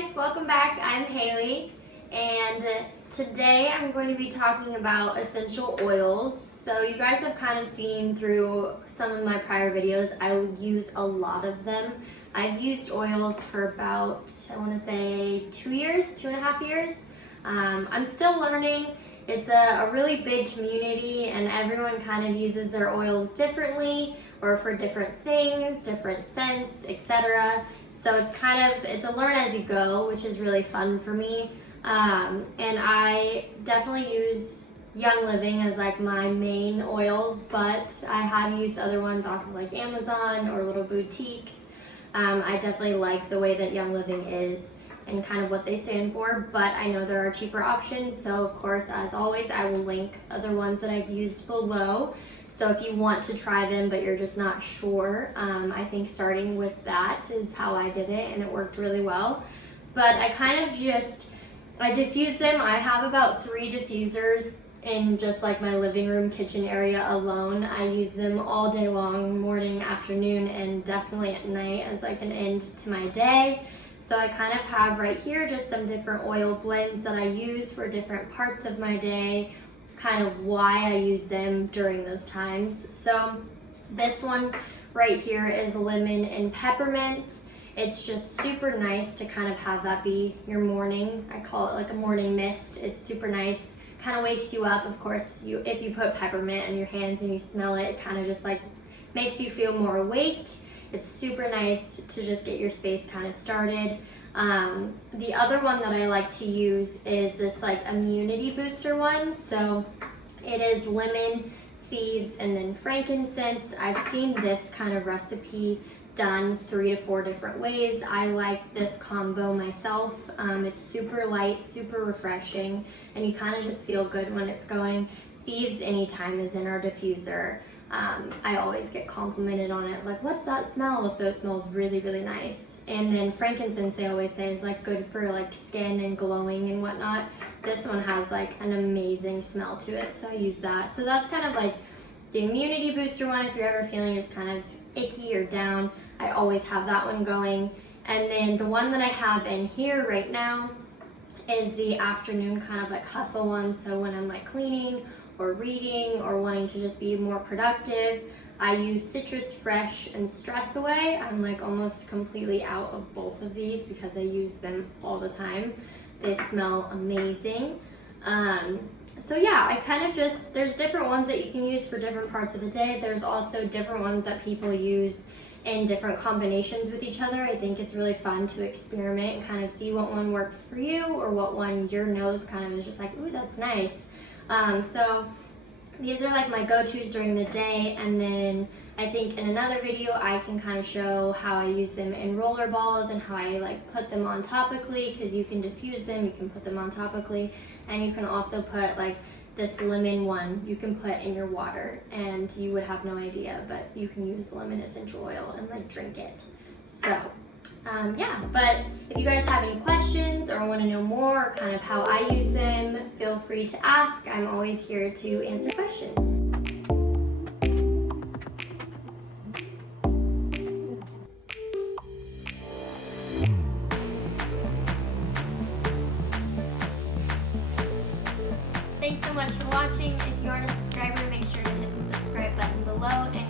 guys, welcome back. I'm Haley, and today I'm going to be talking about essential oils. So you guys have kind of seen through some of my prior videos, I use a lot of them. I've used oils for about, I want to say 2 years, 2.5 years. I'm still learning. It's a really big community and everyone kind of uses their oils differently or for different things, different scents, etc. So it's a learn as you go, which is really fun for me. And I definitely use Young Living as like my main oils, but I have used other ones off of like Amazon or little boutiques. I definitely like the way that Young Living is and kind of what they stand for, but I know there are cheaper options. So of course, as always, I will link other ones that I've used below. So if you want to try them, but you're just not sure, I think starting with that is how I did it, and it worked really well. But I diffuse them. I have about 3 diffusers in just like my living room, kitchen area alone. I use them all day long, morning, afternoon, and definitely at night as like an end to my day. So I kind of have right here just some different oil blends that I use for different parts of my day, kind of why I use them during those times. So this one right here is lemon and peppermint. It's just super nice to kind of have that be your morning. I call it like a morning mist. It's super nice, kind of wakes you up. Of course, if you put peppermint in your hands and you smell it, it kind of just like makes you feel more awake. It's super nice to just get your space kind of started. The other one that I like to use is this like immunity booster one. So it is lemon, thieves, and then frankincense. I've seen this kind of recipe done 3 to 4 different ways. I like this combo myself. It's super light, super refreshing, and you kind of just feel good when it's going. Thieves anytime is in our diffuser. I always get complimented on it, like, what's that smell? So it smells really, really nice. And then frankincense, they always say, is like good for like skin and glowing and whatnot. This one has like an amazing smell to it, so I use that. So that's kind of like the immunity booster one. If you're ever feeling just kind of icky or down, I always have that one going. And then the one that I have in here right now is the afternoon kind of like hustle one. So when I'm like cleaning or reading or wanting to just be more productive, I use Citrus Fresh and Stress Away. I'm like almost completely out of both of these because I use them all the time. They smell amazing. So yeah, I kind of just, there's different ones that you can use for different parts of the day. There's also different ones that people use in different combinations with each other. I think it's really fun to experiment and kind of see what one works for you or what one your nose kind of is just like, ooh, that's nice. So these are like my go-tos during the day, and then I think in another video I can kind of show how I use them in roller balls and how I like put them on topically, because you can diffuse them, you can put them on topically, and you can also put like this lemon one you can put in your water and you would have no idea, but you can use lemon essential oil and like drink it. So yeah, but if you guys have any questions or want to know more kind of how I use them, feel free to ask. I'm always here to answer questions. Thanks so much for watching. If you aren't a subscriber, make sure to hit the subscribe button below and